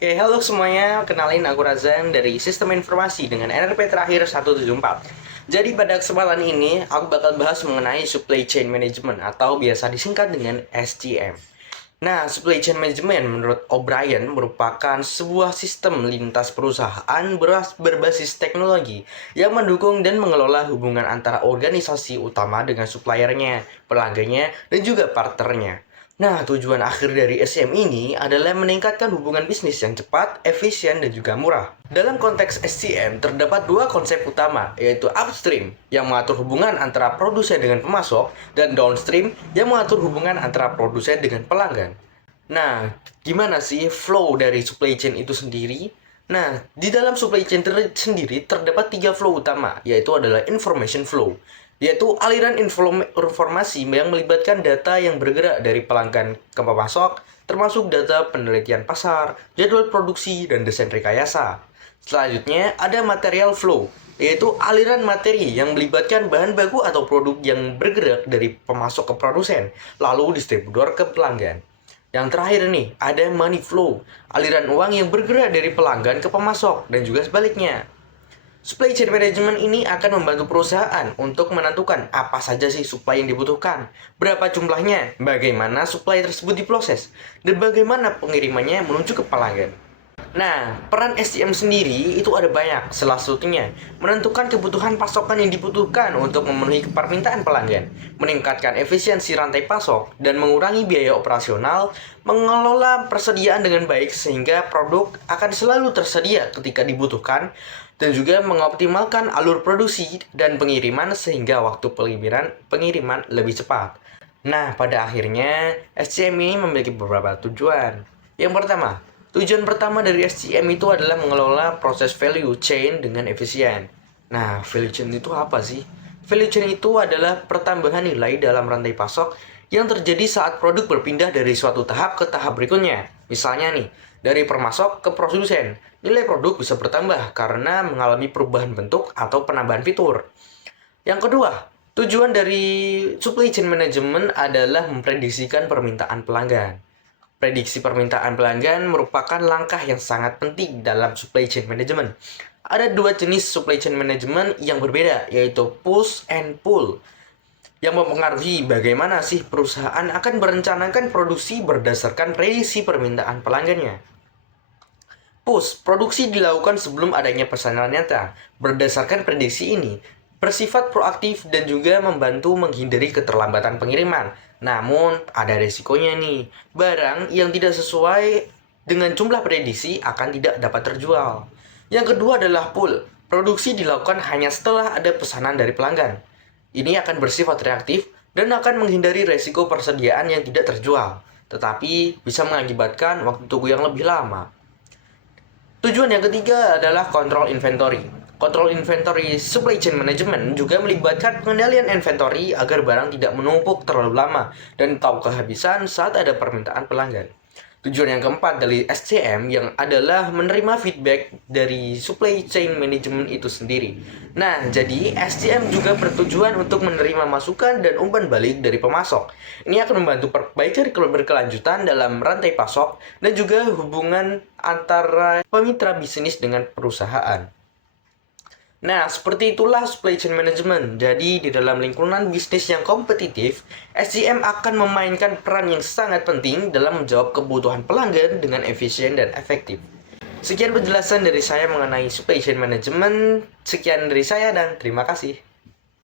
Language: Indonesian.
Oke, halo semuanya. Kenalin aku Razan dari Sistem Informasi dengan NRP terakhir 174. Jadi pada kesempatan ini, aku bakal bahas mengenai Supply Chain Management atau biasa disingkat dengan SCM. Nah, Supply Chain Management menurut O'Brien merupakan sebuah sistem lintas perusahaan berbasis teknologi yang mendukung dan mengelola hubungan antara organisasi utama dengan suppliernya, pelanggannya, dan juga partnernya. Nah, tujuan akhir dari SCM ini adalah meningkatkan hubungan bisnis yang cepat, efisien, dan juga murah. Dalam konteks SCM, terdapat dua konsep utama, yaitu upstream, yang mengatur hubungan antara produsen dengan pemasok, dan downstream, yang mengatur hubungan antara produsen dengan pelanggan. Nah, gimana sih flow dari supply chain itu sendiri? Nah, di dalam supply chain sendiri terdapat tiga flow utama, yaitu adalah information flow, yaitu aliran informasi yang melibatkan data yang bergerak dari pelanggan ke pemasok, termasuk data penelitian pasar, jadwal produksi, dan desain rekayasa. Selanjutnya, ada material flow, yaitu aliran materi yang melibatkan bahan baku atau produk yang bergerak dari pemasok ke produsen, lalu distributor ke pelanggan. Yang terakhir nih, ada money flow, aliran uang yang bergerak dari pelanggan ke pemasok, dan juga sebaliknya. Supply chain management ini akan membantu perusahaan untuk menentukan apa saja sih supply yang dibutuhkan, berapa jumlahnya, bagaimana supply tersebut diproses, dan bagaimana pengirimannya menuju ke pelanggan. Nah, peran SCM sendiri itu ada banyak. Salah satunya, menentukan kebutuhan pasokan yang dibutuhkan untuk memenuhi permintaan pelanggan, meningkatkan efisiensi rantai pasok, dan mengurangi biaya operasional, mengelola persediaan dengan baik sehingga produk akan selalu tersedia ketika dibutuhkan, dan juga mengoptimalkan alur produksi dan pengiriman sehingga waktu pengiriman lebih cepat. Nah, pada akhirnya, SCM ini memiliki beberapa tujuan. Yang pertama, tujuan pertama dari SCM itu adalah mengelola proses value chain dengan efisien. Nah, value chain itu apa sih? Value chain itu adalah pertambahan nilai dalam rantai pasok yang terjadi saat produk berpindah dari suatu tahap ke tahap berikutnya. Misalnya nih, dari permasok ke produsen, nilai produk bisa bertambah karena mengalami perubahan bentuk atau penambahan fitur. Yang kedua, tujuan dari supply chain management adalah memprediksikan permintaan pelanggan. Prediksi permintaan pelanggan merupakan langkah yang sangat penting dalam supply chain management. Ada dua jenis supply chain management yang berbeda, yaitu push and pull, yang mempengaruhi bagaimana sih perusahaan akan merencanakan produksi berdasarkan prediksi permintaan pelanggannya. Push, produksi dilakukan sebelum adanya pesanan nyata. Berdasarkan prediksi ini, bersifat proaktif dan juga membantu menghindari keterlambatan pengiriman. Namun, ada resikonya nih. Barang yang tidak sesuai dengan jumlah prediksi akan tidak dapat terjual. Yang kedua adalah pull. Produksi dilakukan hanya setelah ada pesanan dari pelanggan. Ini akan bersifat reaktif dan akan menghindari resiko persediaan yang tidak terjual, tetapi bisa mengakibatkan waktu tunggu yang lebih lama. Tujuan yang ketiga adalah kontrol inventory. Kontrol inventory supply chain management juga melibatkan pengendalian inventory agar barang tidak menumpuk terlalu lama dan tahu kehabisan saat ada permintaan pelanggan. Tujuan yang keempat dari SCM yang adalah menerima feedback dari supply chain management itu sendiri. Nah, jadi SCM juga bertujuan untuk menerima masukan dan umpan balik dari pemasok. Ini akan membantu perbaikan berkelanjutan dalam rantai pasok dan juga hubungan antara pemitra bisnis dengan perusahaan. Nah, seperti itulah supply chain management. Jadi, di dalam lingkungan bisnis yang kompetitif, SCM akan memainkan peran yang sangat penting dalam menjawab kebutuhan pelanggan dengan efisien dan efektif. Sekian penjelasan dari saya mengenai supply chain management. Sekian dari saya dan terima kasih.